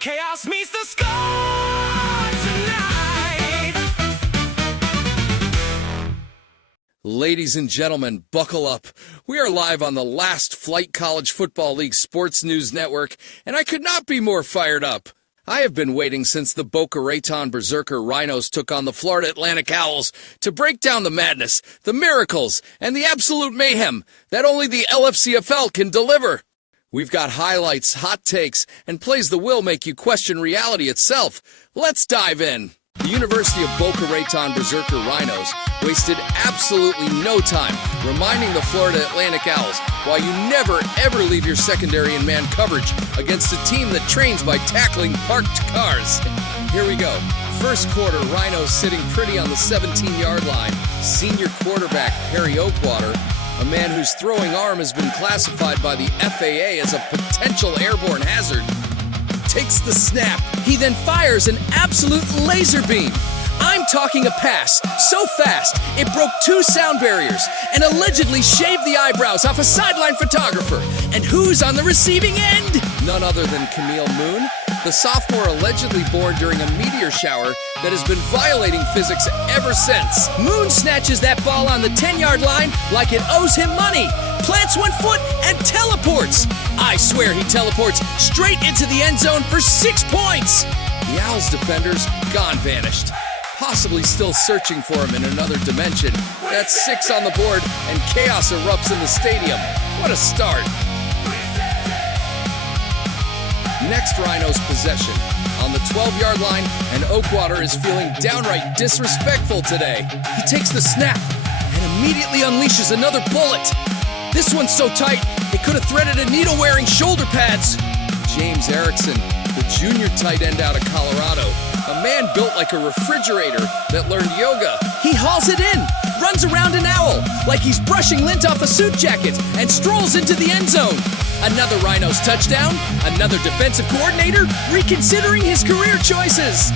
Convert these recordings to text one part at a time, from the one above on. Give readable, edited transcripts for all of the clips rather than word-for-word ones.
chaos meets the sky tonight. Ladies and gentlemen, buckle up. We are live on the last Flight College Football League Sports News Network, and I could not be more fired up. I have been waiting since the Boca Raton Berserker Rhinos took on the Florida Atlantic Owls to break down the madness, the miracles, and the absolute mayhem that only the LFCFL can deliver. We've got highlights, hot takes, and plays that will make you question reality itself. Let's dive in. The University of Boca Raton Berserker Rhinos wasted absolutely no time reminding the Florida Atlantic Owls why you never ever leave your secondary and man coverage against a team that trains by tackling parked cars. Here we go. First quarter, Rhinos sitting pretty on the 17-yard line. Senior quarterback Perry Oakwater, a man whose throwing arm has been classified by the FAA as a potential airborne hazard, takes the snap. He then fires an absolute laser beam. I'm talking a pass so fast it broke 2 sound barriers and allegedly shaved the eyebrows off a sideline photographer. And who's on the receiving end? None other than Kameel Moon, the sophomore allegedly born during a meteor shower that has been violating physics ever since. Moon snatches that ball on the 10-yard line like it owes him money, plants one foot, and teleports. I swear he teleports straight into the end zone for 6 points. The Owls defenders gone vanished, possibly still searching for him in another dimension. That's 6 on the board, and chaos erupts in the stadium. What a start. Next Rhinos possession on the 12-yard line, and Oadwater is feeling downright disrespectful today. He takes the snap and immediately unleashes another bullet. This one's so tight, it could have threaded a needle-wearing shoulder pads. James Ericson, the junior tight end out of Colorado, a man built like a refrigerator that learned yoga. He hauls it in, runs around an owl like he's brushing lint off a suit jacket, and strolls into the end zone. Another Rhinos touchdown, another defensive coordinator reconsidering his career choices.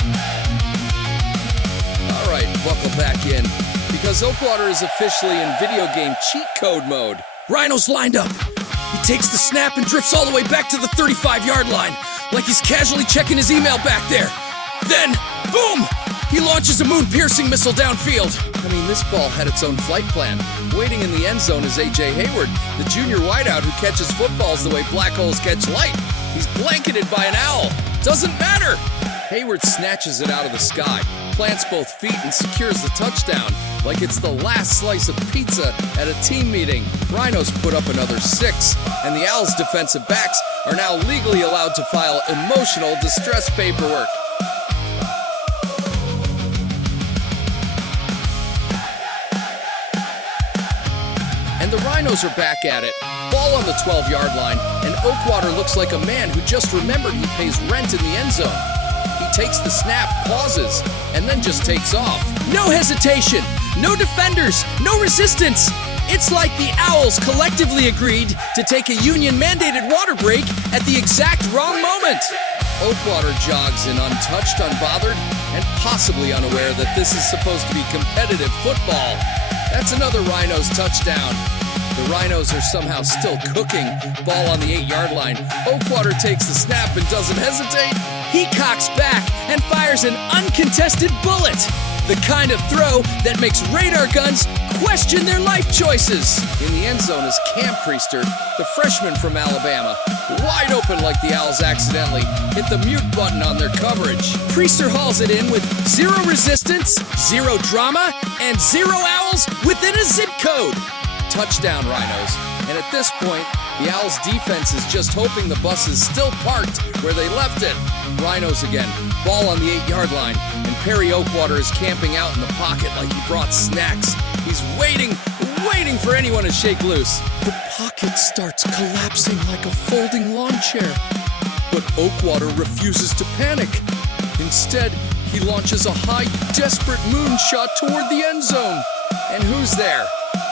All right, buckle back in, because Oadwater is officially in video game cheat code mode. Rhinos lined up. He takes the snap and drifts all the way back to the 35-yard line, like he's casually checking his email back there. Then, boom! He launches a moon-piercing missile downfield. I mean, this ball had its own flight plan. Waiting in the end zone is Heyward, the junior wideout who catches footballs the way black holes catch light. He's blanketed by an owl. Doesn't matter! Heyward snatches it out of the sky, plants both feet, and secures the touchdown like it's the last slice of pizza at a team meeting. Rhinos put up another 6, and the Owls' defensive backs are now legally allowed to file emotional distress paperwork. And the Rhinos are back at it. Ball on the 12-yard line, and Oadwater looks like a man who just remembered he pays rent in the end zone. He takes the snap, pauses, and then just takes off. No hesitation, no defenders, no resistance. It's like the Owls collectively agreed to take a union-mandated water break at the exact wrong moment. Oadwater jogs in untouched, unbothered, and possibly unaware that this is supposed to be competitive football. That's another Rhinos touchdown. The Rhinos are somehow still cooking. Ball on the 8-yard line. Oadwater takes the snap and doesn't hesitate. He cocks back and fires an uncontested bullet. The kind of throw that makes radar guns question their life choices. In the end zone is Cam Priester, the freshman from Alabama, wide open like the Owls accidentally hit the mute button on their coverage. Priester hauls it in with 0 resistance, 0 drama, and 0 Owls within a zip code. Touchdown, Rhinos. And at this point, the Owls' defense is just hoping the bus is still parked where they left it. Rhinos again. Ball on the 8-yard line, and Perry Oakwater is camping out in the pocket like he brought snacks. He's waiting for anyone to shake loose. The pocket starts collapsing like a folding lawn chair. But Oadwater refuses to panic. Instead, he launches a high, desperate moonshot toward the end zone. And who's there?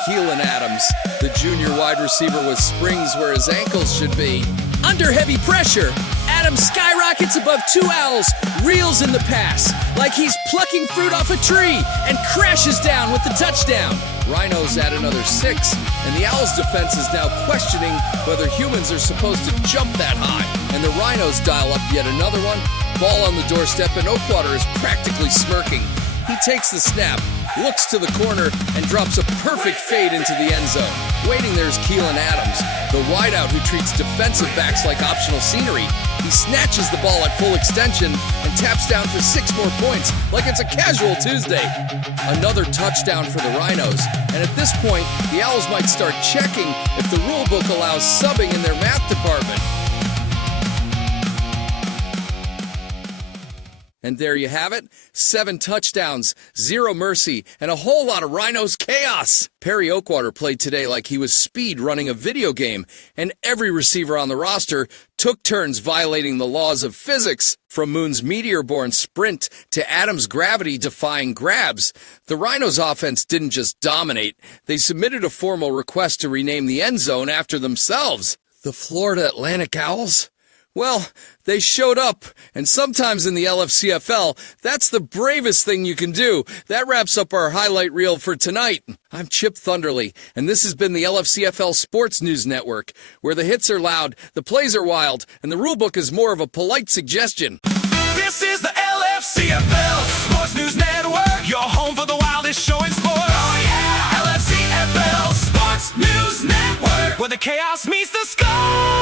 Keylen Adams, the junior wide receiver with springs where his ankles should be. Under heavy pressure, Adams skyrockets above two owls, reels in the pass, like he's plucking fruit off a tree, and crashes down with the touchdown. Rhinos add another 6, and the Owls' defense is now questioning whether humans are supposed to jump that high. And the Rhinos dial up yet another one. Ball on the doorstep, and Oadwater is practically smirking. He takes the snap, looks to the corner, and drops a perfect fade into the end zone. Waiting there's Keylen Adams, the wideout who treats defensive backs like optional scenery. He snatches the ball at full extension and taps down for 6 more points, like it's a casual Tuesday. Another touchdown for the Rhinos, and at this point, the Owls might start checking if the rule book allows subbing in their math department. And there you have it, 7 touchdowns, 0 mercy, and a whole lot of Rhinos chaos. Perry Oakwater played today like he was speed running a video game, and every receiver on the roster took turns violating the laws of physics, from Moon's meteor-borne sprint to Adams' gravity-defying grabs. The Rhinos' offense didn't just dominate, they submitted a formal request to rename the end zone after themselves. The Florida Atlantic Owls? Well, they showed up, and sometimes in the LFCFL, that's the bravest thing you can do. That wraps up our highlight reel for tonight. I'm Chip Thunderly, and this has been the LFCFL Sports News Network, where the hits are loud, the plays are wild, and the rulebook is more of a polite suggestion. This is the LFCFL Sports News Network, your home for the wildest show in sports. Oh yeah, LFCFL Sports News Network, where the chaos meets the score.